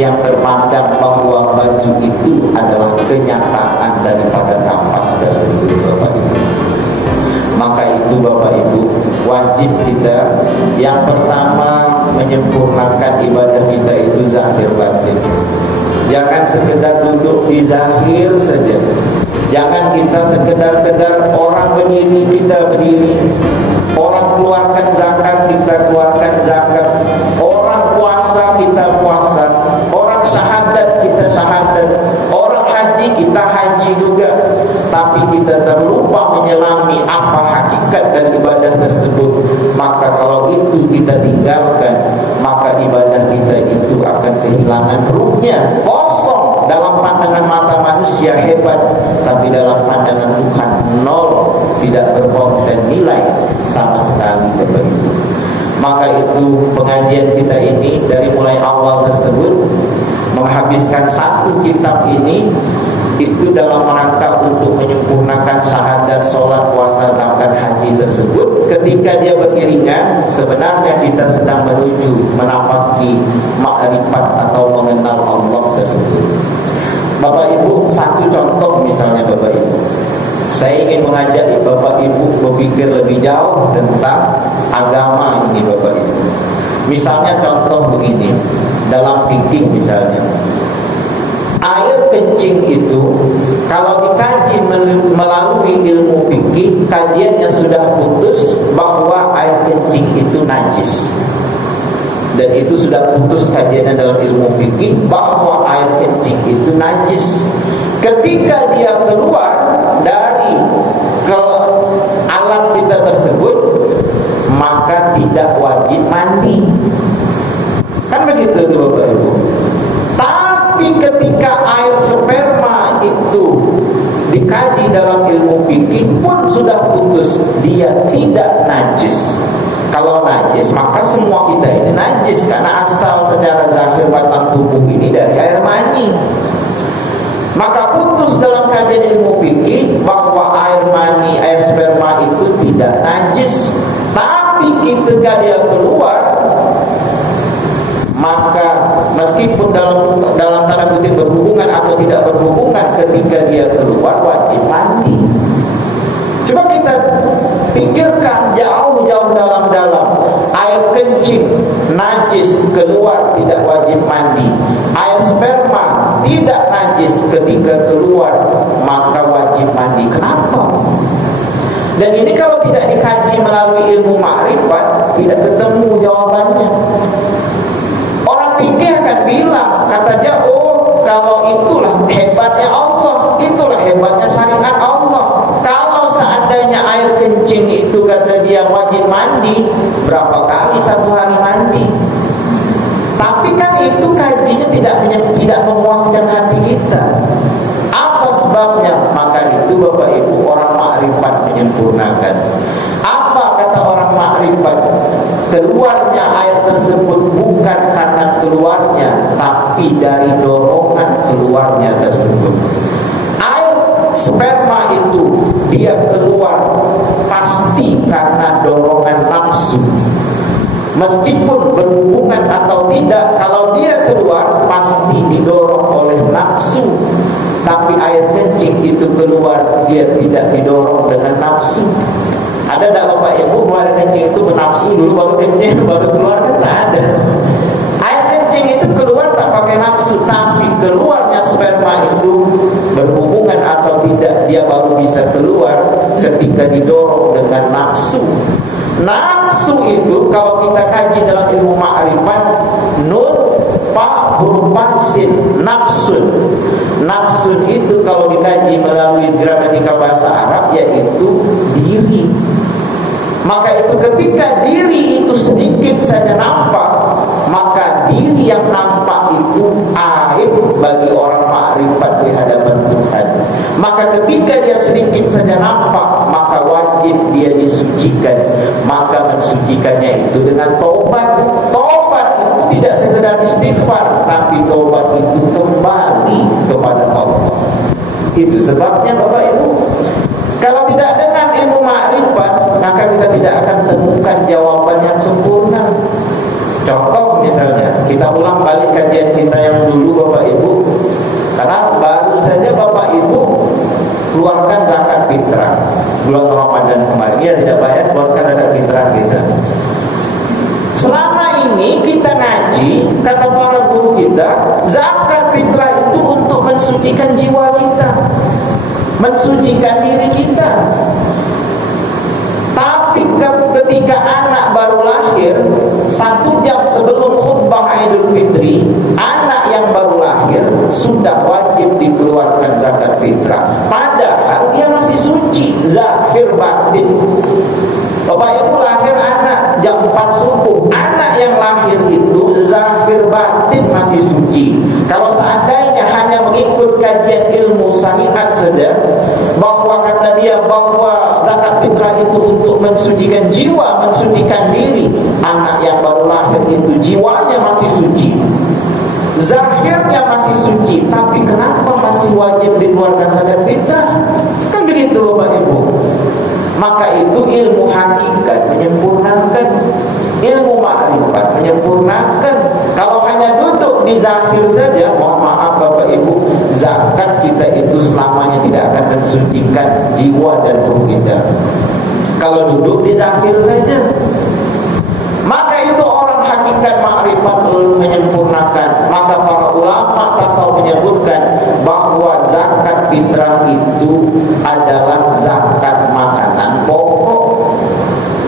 yang terpandang bahwa baju itu adalah kenyataan daripada nafas tersebut, Bapak Ibu. Maka itu Bapak Ibu, wajib kita yang pertama menyempurnakan ibadah kita itu zahir batin. Jangan sekedar duduk di zahir saja. Jangan kita sekedar orang berdiri, kita berdiri. Orang keluarkan zakat, kita keluarkan zakat. Orang puasa, kita puasa. Orang syahadat, kita syahadat. Orang haji, kita haji juga. Tapi kita terlupa menyelami apa hakikat dari ibadah tersebut. Maka kalau itu kita tinggalkan, maka ibadah kita itu akan kehilangan ruhnya. Kosong. Dalam pandangan mata manusia hebat, tapi dalam pandangan Tuhan nol, tidak berkonten nilai sama sekali, Bapak Ibu. Maka itu pengajian kita ini dari mulai awal tersebut menghabiskan satu kitab ini itu dalam rangka untuk menyempurnakan syahadat, sholat, puasa, zakat, haji tersebut. Ketika dia beriringan, sebenarnya kita sedang menuju menapaki makrifat atau mengenal Allah tersebut. Bapak Ibu, satu contoh misalnya Bapak Ibu, saya ingin mengajak Bapak Ibu berpikir lebih jauh tentang agama ini Bapak Ibu. Misalnya contoh begini, dalam fikih misalnya, air kencing itu kalau dikaji melalui ilmu fikih, kajiannya sudah putus bahwa air kencing itu najis. Dan itu sudah putus kajiannya dalam ilmu fikih bahwa air kencing itu najis. Ketika dia keluar dari alat kita tersebut, maka tidak wajib mandi. Kan begitu tuh Bapak Ibu. Tapi ketika air sperma itu dikaji dalam ilmu fikih pun sudah putus, dia tidak najis. Kalau najis, maka semua kita ini najis, karena asal secara zahir batang tubuh ini dari air mani. Maka putus dalam kajian ilmu fikih bahwa air mani, air sperma itu tidak najis. Tapi ketika dia keluar, maka meskipun dalam tanda kutip berhubungan atau tidak berhubungan, ketika dia keluar wajib mandi. Coba kita pikirkan jauh-jauh dalam-dalam. Air kencing najis, keluar tidak wajib mandi. Air sperma tidak najis, ketika keluar maka wajib mandi. Kenapa? Dan ini kalau tidak dikaji melalui ilmu ma'rifat, tidak ketemu jawabannya. Orang pikir akan bilang, kata dia, oh kalau itulah hebatnya Allah, itulah hebatnya syariat Allah. Kalau seandainya air kencing itu kata dia wajib mandi, berapa kali satu hari mandi? Tapi kan itu kajinya tidak memuaskan hati kita. Apa sebabnya? Maka itu Bapak Ibu, orang makrifat menyempurnakan. Apa kata orang makrifat? Keluarnya air tersebut bukan karena keluarnya, tapi dari dorongan keluarnya tersebut. Air sperma itu dia keluar pasti karena dorongan nafsu. Meskipun berhubungan atau tidak, kalau dia keluar pasti didorong oleh nafsu. Tapi air kencing itu keluar, dia tidak didorong dengan nafsu. Ada tak Bapak Ibu air kencing itu bernafsu dulu baru kencing, baru keluar? Kan tak ada. Air kencing itu keluar tak pakai nafsu, tapi keluarnya sperma itu berhubungan atau tidak, dia baru bisa keluar ketika didorong dengan nafsu. Nafsu itu kalau kita kaji dalam ilmu ma'rifat, nun pa huruf sin, nafsun. Nafsun itu kalau dikaji melalui gramatikal bahasa Arab yaitu diri. Maka itu ketika diri itu sedikit saja nampak, maka diri yang nampak itu aib bagi orang makrifat di hadapan Tuhan. Maka ketika dia sedikit saja nampak, maka wajib dia disucikan. Maka mensucikannya itu dengan taubat. Taubat itu tidak sekedar istighfar, tapi taubat itu kembali kepada Allah. Itu sebabnya Bapak Ibu, kalau tidak dengan ilmu makrifat, maka kita tidak akan temukan jawaban yang sempurna. Contoh misalnya, kita ulang balik kajian kita yang dulu Bapak Ibu, karena baru saja Bapak Ibu keluarkan zakat fitrah bulan Ramadan kemarin. Ya tidak bayar, keluarkan zakat fitrah kita. Selama ini kita ngaji, kata para guru kita, zakat fitrah itu untuk mensucikan jiwa kita, mensucikan diri kita. Tapi ketika anak baru lahir, 1 jam sebelum khutbah Idul Fitri, anak yang baru lahir sudah wajib dikeluarkan zakat fitrah. Padahal dia masih suci, zahir batin. Bapak Ibu lahir anak jam 4 subuh, anak yang lahir itu zahir batin masih suci. Kalau seandainya hanya mengikut kajian ilmu syariat saja, bahwa kata dia bahwa zakat fitrah itu untuk mensucikan jiwa, mensucikan diri, anak yang baru lahir itu jiwanya masih suci, zahirnya masih suci, tapi kenapa masih wajib dikeluarkan zakat fitrah? Kan begitu Bapak Ibu. Maka itu ilmu hakikat menyempurnakan, ilmu ma'rifat menyempurnakan. Kalau hanya duduk di zahir saja, mohon maaf Bapak Ibu, zakat kita itu selamanya tidak akan mensucikan jiwa dan ruh kita. Kalau duduk di zahir saja, maka itu orang hakikat ma'rifat menyempurnakan. Maka para ulama tasawuf menyebutkan bahwa zakat fitrah itu adalah zakat makanan pokok.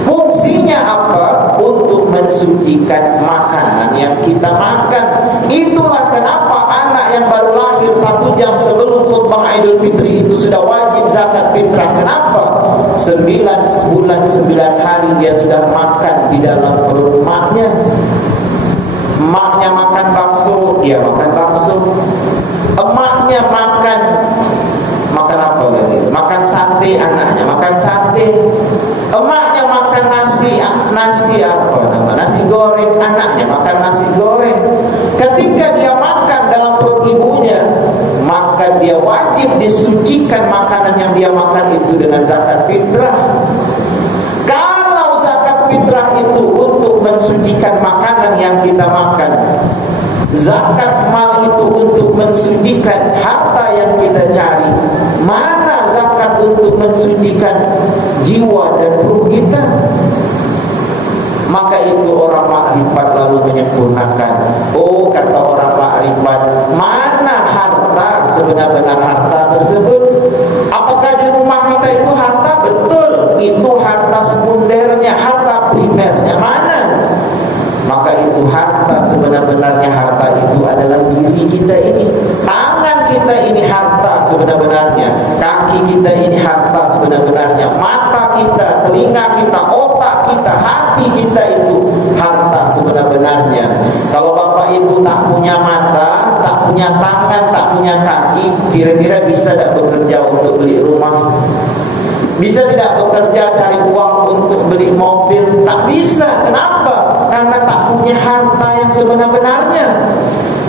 Fungsinya apa? Untuk mensucikan makanan yang kita makan. Itulah kenapa anak yang baru lahir 1 jam sebelum khutbah Idul Fitri itu sudah wajib zakat fitrah. Kenapa? 9 bulan 9 hari dia sudah makan di dalam perut maknya. Emaknya makan bakso, dia makan bakso. Emaknya makan apa lagi? Makan sate, anaknya makan sate. Emaknya makan nasi apa nama? Nasi goreng, anaknya makan nasi goreng. Ketika dia makan dalam perut ibunya, maka dia wajib disucikan makanan yang dia makan itu dengan zakat fitrah. Kalau zakat fitrah itu untuk mensucikan makanan yang kita makan, zakat mal itu untuk mensucikan harta yang kita cari, mana zakat untuk mensucikan jiwa dan ruh kita? Maka itu orang makrifat lalu menyempurnakan. Oh, kata orang makrifat, mana harta sebenar-benar harta tersebut? Apakah di rumah kita itu harta? Betul, itu harta sekundernya, harta primernya mana? Maka itu harta sebenar-benarnya, harta itu adalah diri kita ini. Tangan kita ini harta sebenar-benarnya. Kaki kita ini harta sebenar-benarnya. Mata kita, telinga kita, otak kita, hati kita itu harta sebenar-benarnya. Kalau Bapak Ibu tak punya mata, tak punya tangan, tak punya kaki, kira-kira bisa tak bekerja untuk beli rumah? Bisa tidak bekerja cari uang untuk beli mobil? Tak bisa. Kenapa? Karena tak punya harta yang sebenar-benarnya.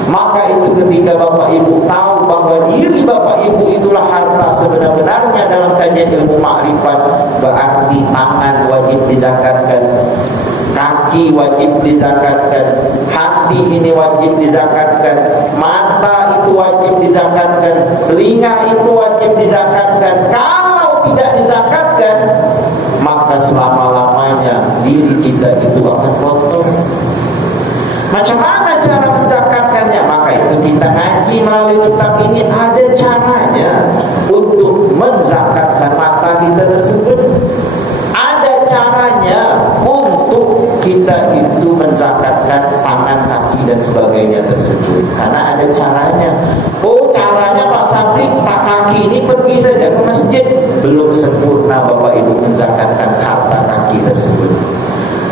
Maka itu ketika Bapak Ibu tahu bahwa diri Bapak Ibu itulah harta sebenar-benarnya dalam kajian ilmu makrifat, berarti tangan wajib dizakatkan, kaki wajib dizakatkan, hati ini wajib dizakatkan, mata itu wajib dizakatkan, telinga itu wajib dizakatkan. Kalau tidak dizakatkan, maka selama-lamanya diri kita itu akan kotor. Macam mana cara menzakatkannya? Maka itu kita ngaji melalui kitab ini, ada caranya untuk menzakatkan mata kita tersebut. Ada caranya untuk kita itu menzakatkan tangan, kaki dan sebagainya tersebut. Karena ada caranya. Oh, caranya Pak Sabri, Pak kaki ini pergi saja ke masjid. Belum sempurna Bapak Ibu menzakatkan harta kaki tersebut.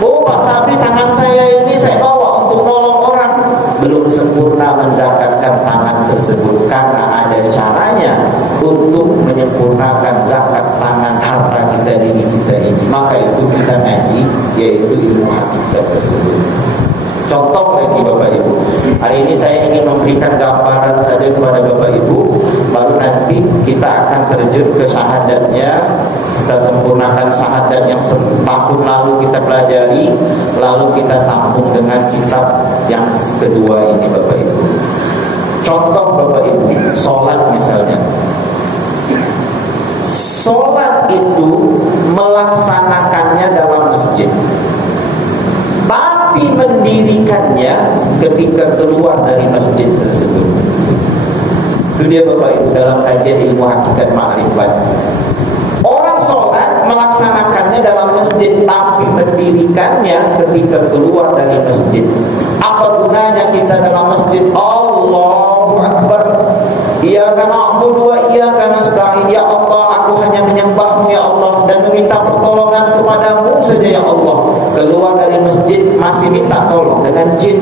Oh, Pak Sabri, tangan saya ini saya bawa untuk nolong orang. Belum sempurna menzakatkan tangan tersebut. Karena ada caranya untuk menyempurnakan zakat tangan, harta kita, diri kita ini. Maka itu kita ngaji, yaitu ilmu hakikat tersebut. Contoh lagi Bapak Ibu, hari ini saya ingin memberikan gambaran saja kepada Bapak Ibu. Baru nanti kita akan terjun ke syahadatnya. Kita sempurnakan syahadat yang setahun lalu kita pelajari, lalu kita sambung dengan kitab yang kedua ini, Bapak Ibu. Contoh Bapak Ibu, sholat misalnya. Sholat itu melaksanakannya dalam masjid, tapi mendirikannya ketika keluar dari masjid tersebut. Itu dia Bapak Ibu dalam kajian ilmu hakikat ma'rifat. Orang sholat melaksanakannya dalam masjid, tapi mendirikannya ketika keluar dari masjid. Apa gunanya kita dalam masjid? Allahu Akbar, Iyyaka na'budu wa iyyaka nasta'in. Ya Allah, aku hanya menyembah-Mu ya Allah, dan meminta pertolongan kepadamu saja ya Allah. Keluar dari masjid masih minta tolong dengan jin.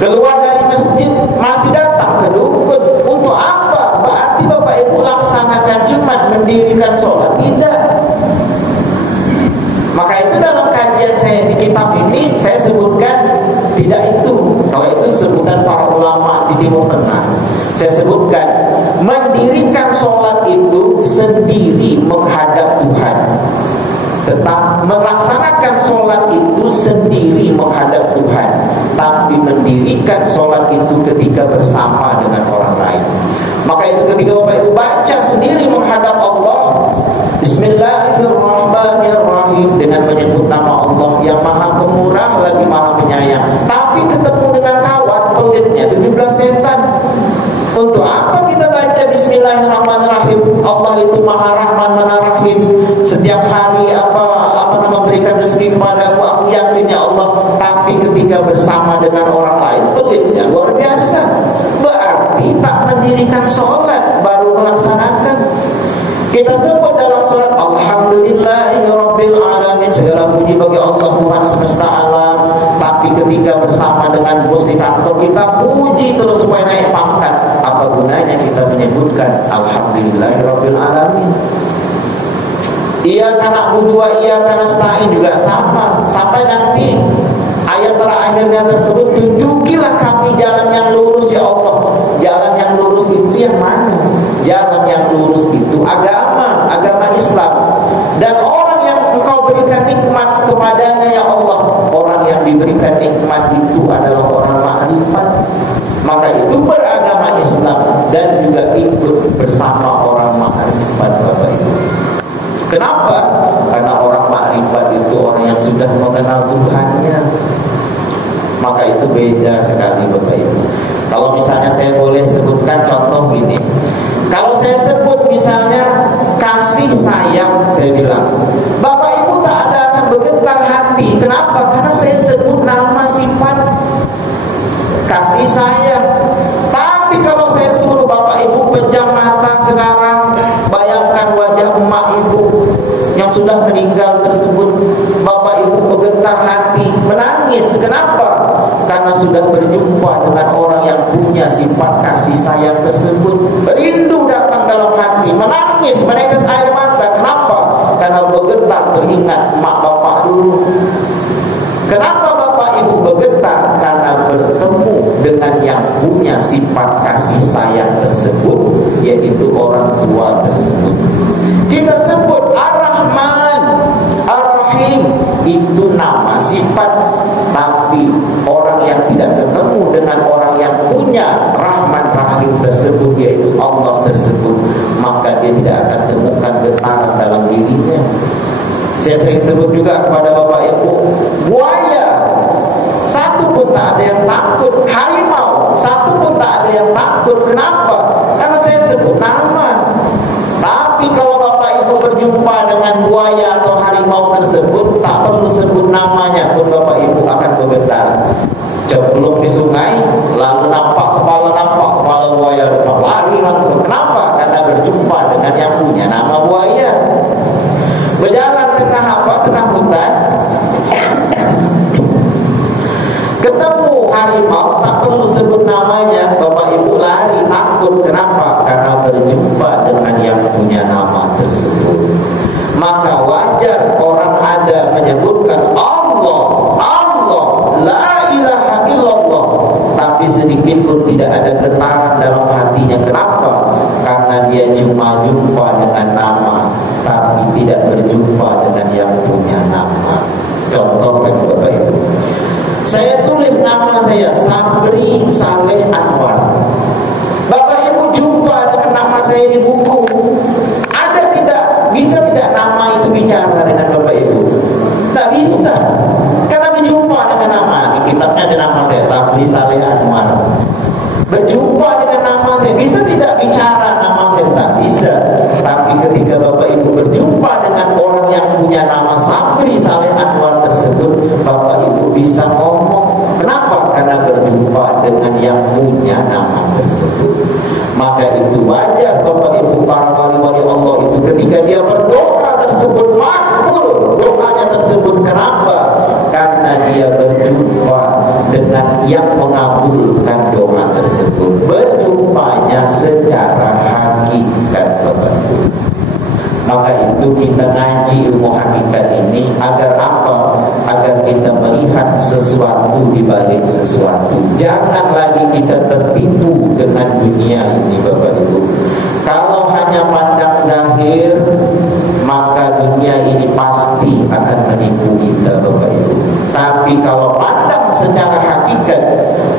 Keluar dari masjid masih datang ke dukun. Untuk apa? Berarti Bapak Ibu laksanakan Jumat, mendirikan sholat? Tidak. Maka itu dalam kajian saya di kitab ini saya sebutkan tidak itu. Kalau itu sebutan para ulama di Timur Tengah. Saya sebutkan mendirikan sholat itu sendiri menghadap Tuhan. Tetap melaksanakan sholat itu sendiri menghadap Tuhan, tapi mendirikan sholat itu ketika bersama dengan orang lain. Maka itu ketika Bapak Ibu baca sendiri menghadap Allah, Bismillahirrahmanirrahim, dengan menyebut nama Allah yang Maha Pemurah lagi Maha Penyayang, tapi ketemu dengan kawan pelitnya 17 setan. Untuk apa kita baca Bismillahirrahmanirrahim? Allah itu Maha Rahman, Maha Rahim. Setiap hari memberikan rezeki kepadaku, aku yakin ya Allah. Tapi ketika bersama dengan orang lain, pelitnya luar biasa. Berarti tak mendirikan sholat, baru melaksanakan. Kita sebut dalam sholat Alhamdulillahirabbil alamin, segala puji bagi Allah Tuhan semesta alam. Tapi ketika bersama dengan bos di kantor, kita puji terus supaya naik pangkat. Apa gunanya kita menyebutkan Alhamdulillahirabbil alamin? Iyyaka na'budu wa iyyaka nasta'in juga sama. Sampai nanti ayat terakhirnya tersebut, tunjukilah kami jalan yang lurus ya Allah. Jalan yang lurus itu yang mana? Jalan yang lurus itu agama Islam. Dan orang yang Engkau berikan nikmat kepadanya ya Allah, orang yang diberikan nikmat itu adalah orang makrifat. Maka itu beragama Islam dan juga ikut bersama orang makrifat, Bapak Ibu. Kenapa? Karena orang makrifat itu orang yang sudah mengenal Tuhannya. Maka itu beda sekali Bapak Ibu. Kalau misalnya saya boleh sebutkan contoh gini. Kalau saya sebut misalnya kasih sayang, saya bilang, Bapak Ibu tak ada akan bergetar hati. Kenapa? Karena saya sebut nama sifat kasih sayang. Tapi kalau saya suruh Bapak Ibu pejam mata sekarang, bayangkan wajah emak ibu yang sudah meninggal tersebut, Bapak Ibu bergetar hati, menangis. Kenapa? Karena sudah berjumpa dengan orang yang punya sifat kasih sayang tersebut. Rindu datang dalam hati, menangis, menetes air mata. Kenapa? Karena bergetar teringat emak bapak dulu. Kenapa Bapak Ibu bergetar? Karena bertemu dengan yang punya sifat kasih sayang tersebut, yaitu orang tua tersebut. Kita sebut Ar-Rahman, Ar-Rahim, itu nama sifat. Tapi orang yang tidak ketemu dengan orang yang punya Rahman Rahim tersebut, yaitu Allah tersebut, maka dia tidak akan temukan getaran dalam dirinya. Saya sering sebut juga kepada Bapak Ibu, buaya satu pun tak ada yang takut, harimau satu pun tak ada yang takut. Kenapa? Karena saya sebut nama. Tapi kalau Bapak Ibu berjumpa dengan buaya atau harimau tersebut, tak perlu sebut namanya pun Bapak Ibu akan bergetar. Ceplok di sungai, lalu nampak kepala buaya, lari langsung. Kenapa? Karena berjumpa dengan yang punya nama buaya. Berjalan tengah hutan, ketemu harimau, tak perlu sebut namanya, Bapak Ibu lari takut. Kenapa? Karena berjumpa dengan yang punya nama tersebut. Maka wajar orang ada menyebutkan Allah, la ilaha illallah, tapi sedikit pun berjumpa dengan nama, tapi tidak berjumpa dengan yang punya nama. Contoh bagi Bapak Ibu, saya tulis nama saya Sabri Saleh Anwar. Bapak Ibu jumpa dengan nama saya di buku, ada tidak? Bisa tidak nama itu bicara dengan Bapak Ibu? Tak bisa, karena berjumpa dengan nama. Di kitabnya ada nama saya Sabri Saleh Anwar. Berjumpa dengan nama saya, bisa tidak bicara nama saya? Tak bisa. Tapi ketika Bapak Ibu berjumpa dengan orang yang punya nama Sabri Saleh Anwar tersebut, Bapak Ibu bisa ngomong. Kenapa? Karena berjumpa dengan yang punya nama tersebut. Maka itu wajar Bapak Ibu para wali-wali Allah itu ketika dia berdoa tersebut makbul doanya tersebut. Kenapa? Karena dia berjumpa dengan yang mengabulkan doa tersebut. Berjumpanya secara hakikat Bapak Ibu. Maka itu kita ngaji ilmu hakikat ini agar apa? Agar kita melihat sesuatu di balik sesuatu. Jangan lagi kita tertipu dengan dunia ini Bapak Ibu. Kalau hanya pandang zahir, maka dunia ini pasti akan menipu kita Bapak Ibu. Tapi kalau pandang secara hakikat,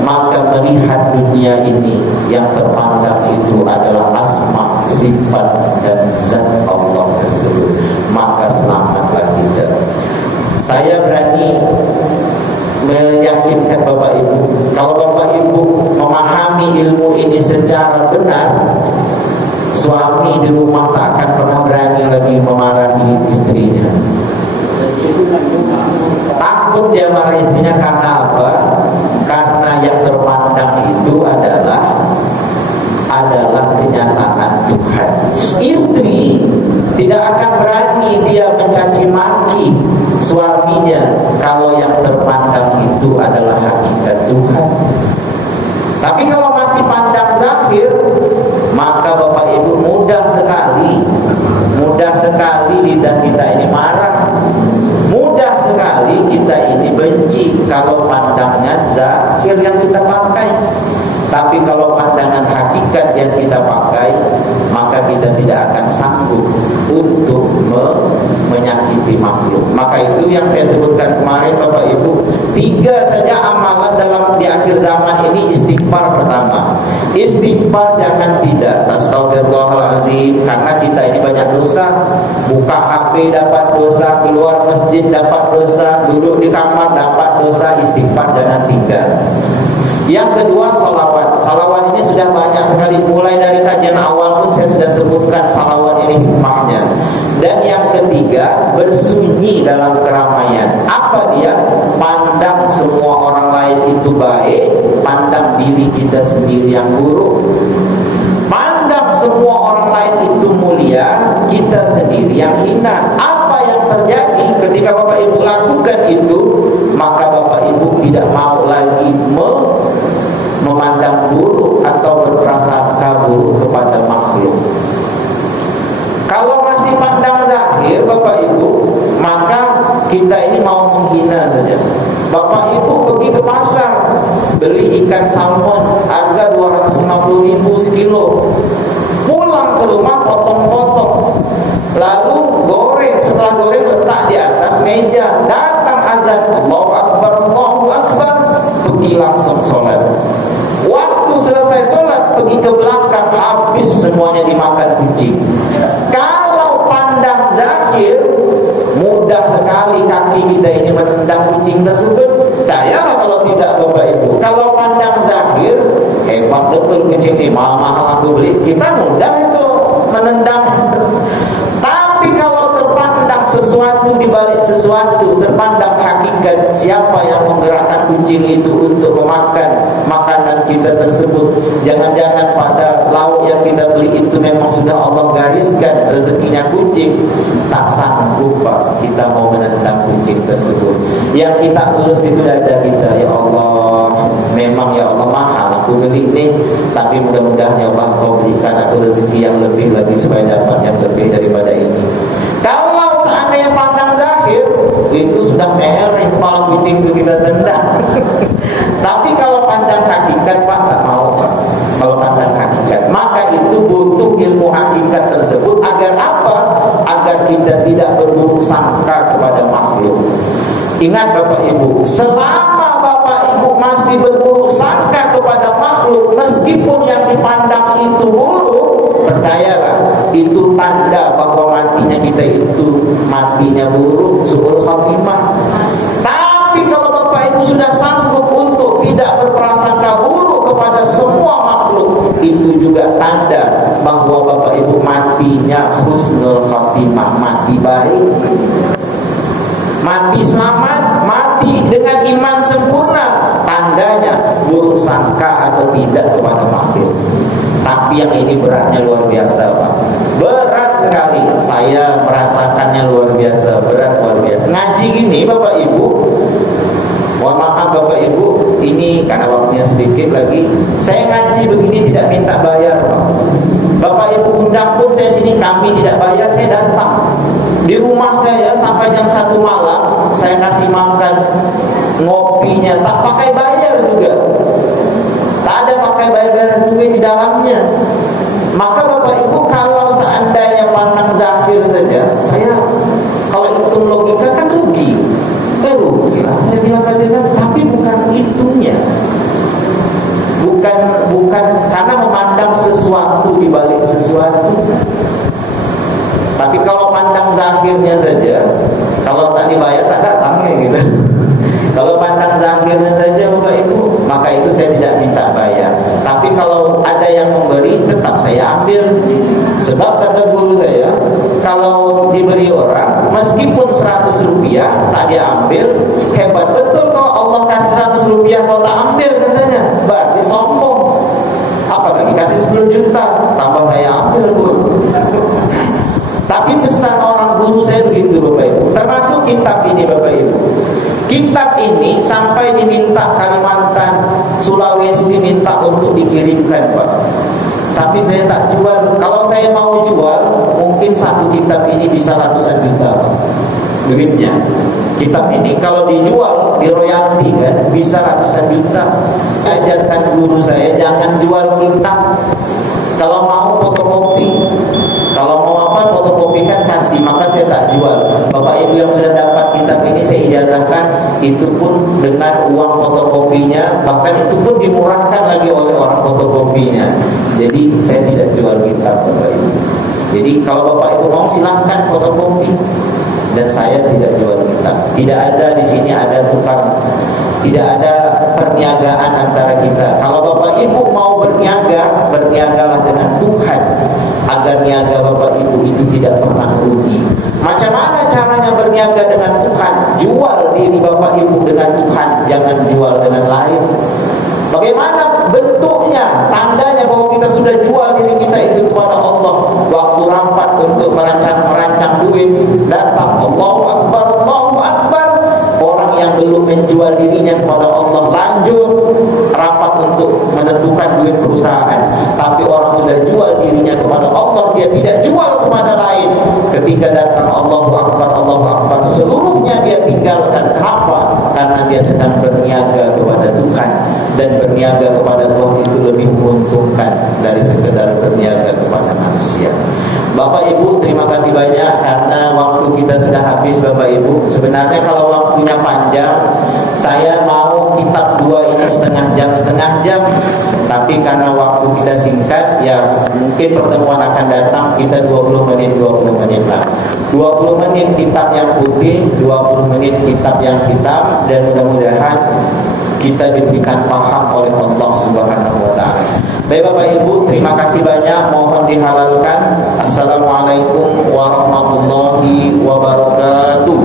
maka melihat dunia ini yang terpandang itu adalah asma, sifat dan zat Allah tersebut, maka selamatlah kita. Saya berani meyakinkan Bapak Ibu, kalau Bapak Ibu memahami ilmu ini secara benar, suami di rumah tak akan pernah berani lagi memarahi istrinya. Takut dia marah istrinya karena apa? Karena yang terpandang itu adalah kenyataan Tuhan. Istri tidak akan berani dia mencaci maki suaminya kalau yang terpandang itu adalah hakikat Tuhan. Tapi kalau masih pandang zahir, maka Bapak Ibu mudah sekali lidah kita ini marah, mudah sekali kita ini benci kalau pandangan zahir yang kita pakai. Tapi kalau pandangan hakikat yang kita pakai, maka kita tidak akan sanggup untuk menyakiti makhluk. Maka itu yang saya sebutkan kemarin Bapak Ibu, 3 saja amalan dalam di akhir zaman ini. Istighfar pertama. Istighfar jangan tidak. Astagfirullahaladzim. Karena kita ini banyak dosa. Buka HP dapat dosa, keluar masjid dapat dosa, duduk di kamar dapat dosa. Istighfar jangan tinggal. Yang kedua, salawat. Salawat ini sudah banyak sekali. Mulai dari kajian awal pun saya sudah sebutkan salawat ini hikmahnya. Dan yang ketiga, bersunyi dalam keramaian. Apa dia? Pandang semua orang lain itu baik, pandang diri kita sendiri yang buruk. Pandang semua orang lain itu mulia, kita sendiri yang hina. Apa yang terjadi ketika Bapak Ibu lakukan itu? Maka Bapak Ibu tidak mau lagi memandang buruk atau berprasangka buruk kepada makhluk. Kalau masih pandang zahir Bapak Ibu, maka kita ini mau menghina saja. Bapak Ibu pergi ke pasar, beli ikan salmon harga 250.000 sekilo, pulang ke rumah potong-potong, lalu goreng. Setelah goreng letak di atas meja. Datang azan, Allahu Akbar, Allahu Akbar, pergi langsung sholat. Waktu selesai sholat, pergi ke belakang, habis semuanya dimakan kucing. Kalau pandang zahir, mudah sekali kaki kita ini menendang kucing tersebut. Percayalah kalau tidak Bapak Ibu. Kalau pandang zahir, hebat betul kucing ini, mahal-mahal aku beli, kita mudah itu menendang. Tapi kalau terpandang sesuatu di balik sesuatu, terpandang hakikat siapa yang menggerakkan kucing itu untuk memakan makanan kita tersebut. Jangan-jangan pada lauk yang kita beli itu memang sudah Allah gariskan rezekinya kucing. Tak sanggup Pak kita mau menendang kucing tersebut. Yang kita urus itu dada kita. Ya Allah, memang ya Allah mahal aku beli ini, tapi mudah-mudahan ya Allah Kau berikan aku rezeki yang lebih lagi supaya dapat yang lebih daripada ini. Kalau seandainya pandang zahir, itu sudah merah kepala kucing itu kita tendang. Tapi kalau pandang hakikat Pak, tak mau Pak. Kalau pandang hakikat, maka itu butuh ilmu hakikat tersebut. Agar apa? Agar kita tidak berburuk sangka kepada makhluk. Ingat Bapak Ibu, selama Bapak Ibu masih berburuk sangka kepada makhluk, meskipun yang dipandang itu buruk, percayalah, itu tanda bahwa matinya kita itu matinya buruk, su'ul khatimah. Tapi kalau Bapak Ibu sudah sanggup untuk tidak berprasangka buruk kepada semua makhluk, itu juga tanda bahwa Bapak Ibu matinya husnul khatimah, mati baik, mati selamat, mati dengan iman sempurna. Tandanya buruk sangka atau tidak kepada makhluk. Tapi yang ini beratnya luar biasa, Pak. Berat sekali. Saya merasakannya luar biasa, berat luar biasa. Ngaji gini Bapak Ibu, mohon maaf Bapak Ibu, ini karena waktunya sedikit lagi. Saya ngaji begini tidak minta bayar, Pak. Bapak Ibu undang pun saya sini, kami tidak bayar, saya datang. Di rumah saya sampai jam 1 malam, saya kasih makan, ngopinya tak pakai bayar juga. Tak ada pakai bayar duit di dalamnya. Maka Bapak Ibu, kalau seandainya pandang zahir saja, saya kalau hitung logika kan rugi. Rugi lah, saya bilang katakan, tapi bukan itunya. Bukan karena memandang sesuatu di balik sesuatu. Tapi kalau pandang zahirnya saja, kalau tak dibayar tak datang gitu. Kalau pandang zahirnya saja Bapak Ibu, maka itu saya tidak minta bayar. Tapi kalau ada yang memberi, tetap saya ambil. Sebab kata guru saya, kalau diberi orang, meskipun 100 rupiah tak diambil, hebat betul kalau Allah kasih 100 rupiah kau tak ambil katanya. Berarti sombong. Apalagi kasih 10 juta, tambah saya ambil guru. Tapi pesan orang guru saya begitu Bapak Ibu. Termasuk kitab ini Bapak Ibu. Kitab ini sampai diminta Kalimantan, Sulawesi minta untuk dikirimkan Pak. Tapi saya tak jual. Kalau saya mau jual, mungkin satu kitab ini bisa ratusan juta Pak, duitnya. Kitab ini kalau dijual, di royalti kan, bisa ratusan juta. Ajarkan guru saya, jangan jual kitab. Kalau mau fotokopi, kalau mau apa fotokopikan kasih, maka saya tak jual. Bapak Ibu yang sudah dapat kitab ini saya ijazahkan, itu pun dengan uang fotokopinya, bahkan itu pun dimurahkan lagi oleh orang fotokopinya. Jadi saya tidak jual kitab Bapak Ibu. Jadi kalau Bapak Ibu mau silahkan fotokopi, dan saya tidak jual kitab. Tidak ada di sini ada tukar, tidak ada perniagaan antara kita. Kalau Bapak Ibu mau berniaga, berniagalah dengan Tuhan, agar niaga Bapak Ibu itu tidak pernah rugi. Macam mana caranya berniaga dengan Tuhan? Jual diri Bapak Ibu dengan Tuhan, jangan jual dengan lain. Bagaimana bentuknya, tandanya bahwa kita sudah jual diri kita itu kepada Allah? Waktu rapat untuk merancang duit, datang Allahu Akbar, Allahu Akbar. Orang yang belum menjual dirinya kepada Allah lanjut rapat untuk menentukan duit perusahaan. Tapi orang sudah jual dirinya kepada Allah, dia tidak jual kepada lain. Ketika datang Allahu Akbar, Allahu Akbar, seluruhnya dia tinggalkan. Kenapa? Karena dia sedang berniaga kepada Tuhan. Dan berniaga kepada Tuhan itu lebih menguntungkan dari sekedar berniaga kepada manusia. Bapak Ibu, terima kasih banyak karena waktu kita sudah habis Bapak Ibu. Sebenarnya kalau waktunya panjang, saya mau kitab 2 ini setengah jam. Tapi karena waktu kita singkat, ya mungkin pertemuan akan datang kita 20 menit lah. 20 menit kitab yang putih, 20 menit kitab yang hitam, dan mudah-mudahan kita diberikan paham oleh Allah Subhanahu wa ta'ala. Baik Bapak Ibu, terima kasih banyak, mohon dihalalkan. Assalamualaikum warahmatullahi wabarakatuh.